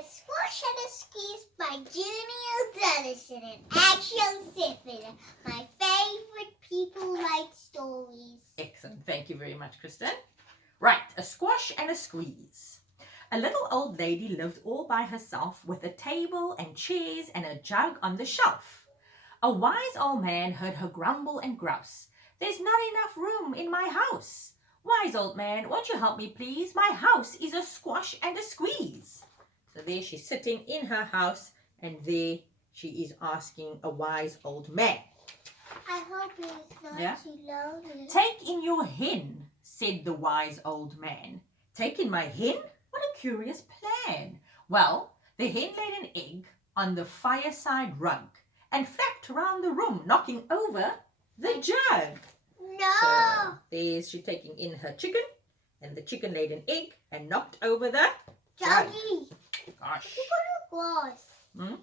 A Squash and a Squeeze by Donaldson and Axel Scheffler. My favorite people like stories. Excellent. Thank you very much, Kristen. Right, a squash and a squeeze. A little old lady lived all by herself with a table and chairs and a jug on the shelf. A wise old man heard her grumble and grouse. There's not enough room in my house. Wise old man, won't you help me please? My house is a squash and a squeeze. So there she's sitting in her house and there she is asking a wise old man. I hope it's not too loud. Take in your hen, said the wise old man. Take in my hen? What a curious plan. Well, the hen laid an egg on the fireside rug and flapped around the room, knocking over the jug. No! So there's she taking in her chicken, and the chicken laid an egg and knocked over the jug. Doggy! Gosh. Look at the glass. Hmm?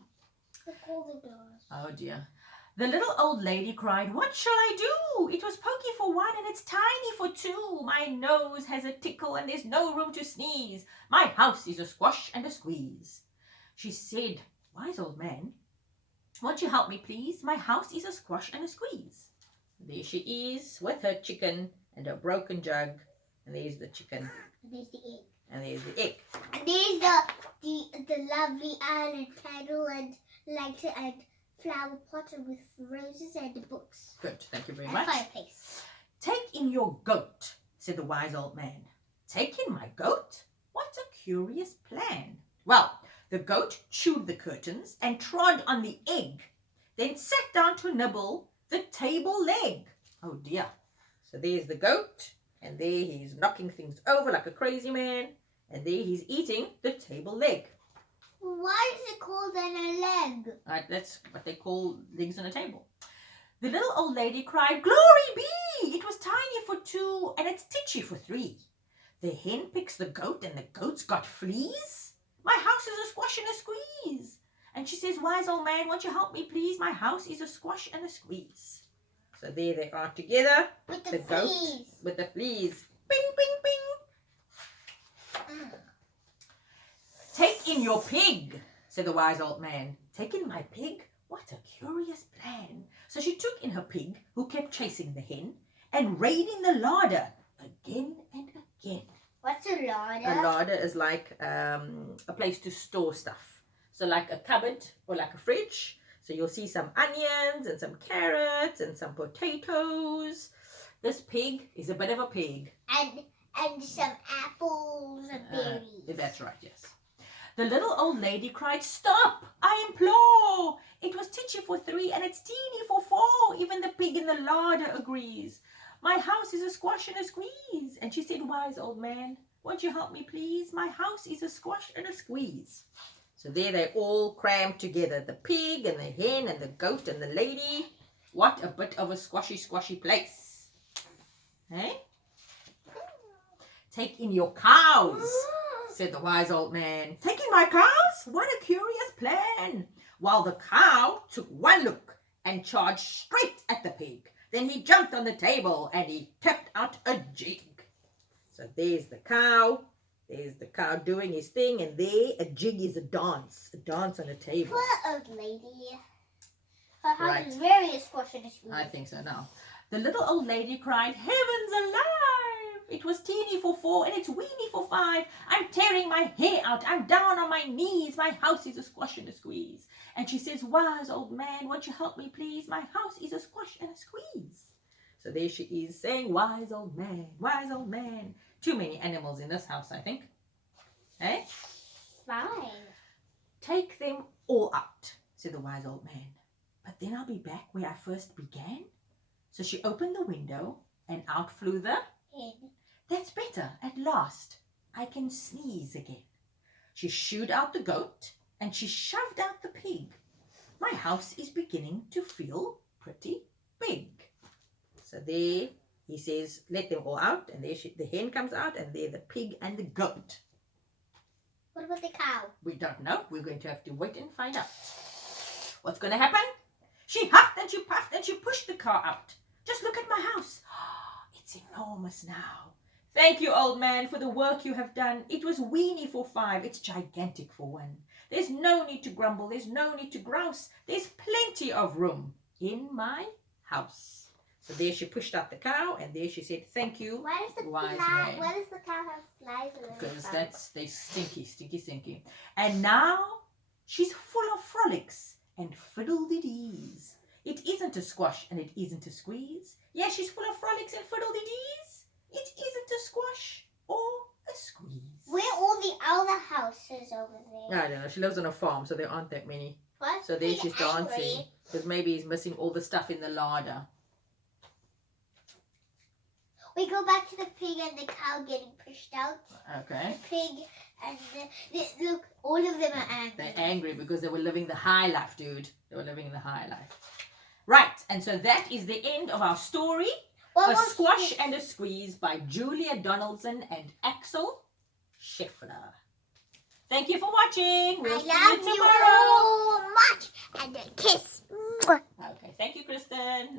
Look at the glass. Oh dear. The little old lady cried, what shall I do? It was pokey for one and it's tiny for two. My nose has a tickle and there's no room to sneeze. My house is a squash and a squeeze. She said, wise old man, won't you help me please? My house is a squash and a squeeze. There she is with her chicken and her broken jug. And there's the chicken. And there's the egg. And there's the egg. And there's the lovely island candle and lighter and flower pot with roses and books. Good, thank you very And much. fireplace. Take in your goat, said the wise old man. Take in my goat? What a curious plan. Well, the goat chewed the curtains and trod on the egg, then sat down to nibble the table leg. Oh dear. So there's the goat, and there he's knocking things over like a crazy man, and there he's eating the table leg. Why is it called then a leg? Right, that's what they call legs on a table. The little old lady cried, glory be! It was tiny for two and it's titchy for three. The hen picks the goat and the goat's got fleas. My house is a squash and a squeeze. And she says, wise old man, won't you help me please? My house is a squash and a squeeze. So there they are together. With the goat fleas. with the fleas. Bing, bing, bing. Take in your pig, said the wise old man. Take in my pig? What a curious plan. So she took in her pig, who kept chasing the hen, and raiding the larder again and again. What's a larder? A larder is like a place to store stuff. So like a cupboard or like a fridge. So you'll see some onions and some carrots and some potatoes. This pig is a bit of a pig. And some apples and berries. That's right, yes. The little old lady cried, stop, I implore. It was titchy for three and it's teeny for four. Even the pig in the larder agrees. My house is a squash and a squeeze. And she said, wise old man, won't you help me please? My house is a squash and a squeeze. So there they all crammed together. The pig and the hen and the goat and the lady. What a bit of a squashy, squashy place. Hey? Take in your cows, said the wise old man. Take in my cows? What a curious plan. While the cow took one look and charged straight at the pig. Then he jumped on the table and he tapped out a jig. So there's the cow. There's the cow doing his thing. And there a jig is a dance on a table. Poor old lady. Her house Right. is very a squash and a squeeze. I think so now. The little old lady cried, heavens alive! It was teeny for four and it's weeny for five. I'm tearing my hair out. I'm down on my knees. My house is a squash and a squeeze. And she says, wise old man, won't you help me please? My house is a squash and a squeeze. So there she is saying, wise old man, wise old man. Too many animals in this house, I think. Eh? Fine. Take them all out, said the wise old man. But then I'll be back where I first began. So she opened the window and out flew the Hen. That's better. At last, I can sneeze again. She shooed out the goat and she shoved out the pig. My house is beginning to feel pretty big. So there he says, let them all out. And there the hen comes out and there the pig and the goat. What about the cow? We don't know. We're going to have to wait and find out. What's going to happen? She huffed and she puffed and she pushed the car out. Just look at my house. It's enormous now. Thank you, old man, for the work you have done. It was weeny for 5. It's gigantic for 1. There's no need to grumble. There's no need to grouse. There's plenty of room in my house. So there she pushed out the cow, and there she said, thank you, Why does the wise fly, man. why does the cow have flies in it? Because they stinky. And now she's full of frolics and fiddle-de-dees. It isn't a squash and it isn't a squeeze. Yeah, she's full of frolics and fiddle-de-dees. It isn't a squash or a squeeze. Where are all the other houses over there? I don't know. She lives on a farm, so there aren't that many. Why is So there Pig she's angry? dancing. Because maybe he's missing all the stuff in the larder. We go back to the pig and the cow getting pushed out. Okay. The pig and look, all of them are angry. They're angry because they were living the high life, dude. They were living the high life. Right. And so that is the end of our story. What A was Squash this? and a Squeeze by Julia Donaldson and Axel Scheffler. Thank you for watching. We'll see I love you you tomorrow. all much. And a kiss. Mwah. Okay. Thank you, Kristen.